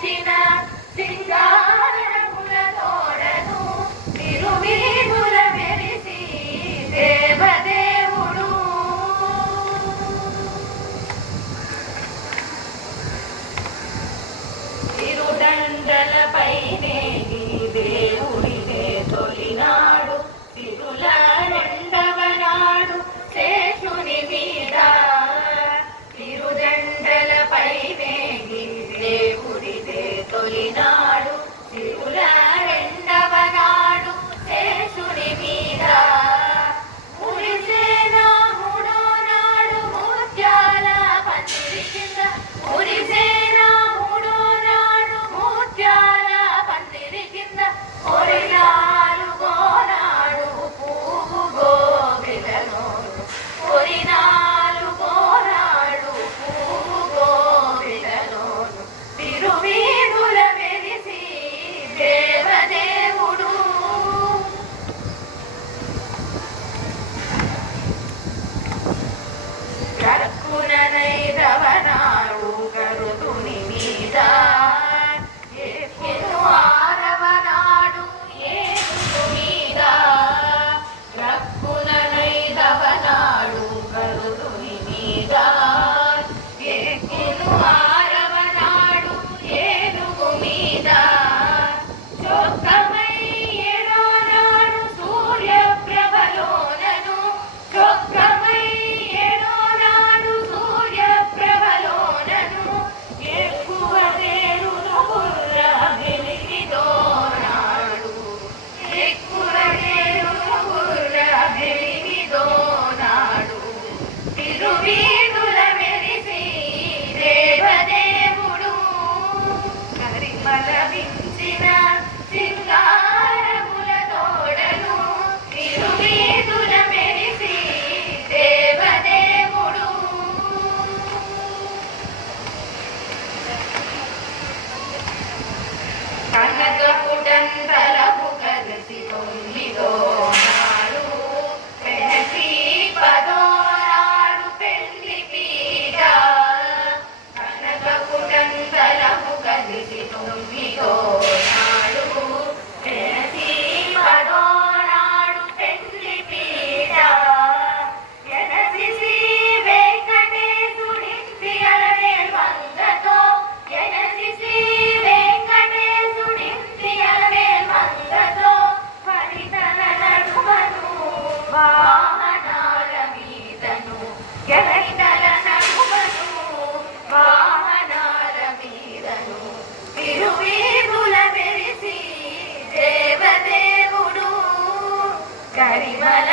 విచ్చిన సింగారముల తోడను తిరువీధుల మెరిసి దేవదేవుడు తిరుదండలపైనే దేవుడిదే తొలినాడు తిరుల రెండవ నాడు శేషుని మీద తిరుదండలపైనే దేవుడిదే తొలినాడు తిరుల రెండవ నాడు శేషుని మీద మురిసేనా మూడో నాడు ముత్యాల పందిరి కింద మురిసేనా మూడో నాడు ముత్యాల పందిరి కింద నాలుగో నాడు పువ్వు గోవిలలోను నాలుగో నాడు పువ్వు గోవిలలోను తిరువీధుల మెరిసి దేవదేవుడు రక్కునైదవ నాడు గరుడుని మీద ఆరవ నాడు ఏనుగు మీద రక్కునైదవ నాడు గరుడుని మీద ఆరవ నాడు ఏనుగు మీద చొక్కమై ఏడో నాడు సూర్యప్రభలోనను చొక్కమై ఏడో నాడు సూర్యప్రభలోనను ఎక్కువ తేరును గుర్ర వెలిగిదో నాడు ఎక్కువ తేరును గుర్ర వెలిగిదో నాడు తిరువీధుల మెరిసి దేవదేవుడు కరిమల వించిన సింగారముల తోడను తిరువీధుల మెరిసి దేవదేవుడు కనకపుటంతలపు కలిసి తొమ్మిదో నాడు పెనసి పదో నాడు పెళ్లి పీట కనకపుటంతలపు కలిసి తొమ్మిదో నాడు పెనసి పదో నాడు పెళ్లి పీట ఎనసి శ్రీ వెంకటేశుడింటి అలవేల్ మంగతో ఎనసి శ్రీ వెంకటేశుడింటి అలవేల్ మంగతో హరితల నడుమను వాహనాల మీదను హరితల నడుమను వాహనాల మీదను తిరువీధుల మెరిసి దేవదేవుడు కరిమల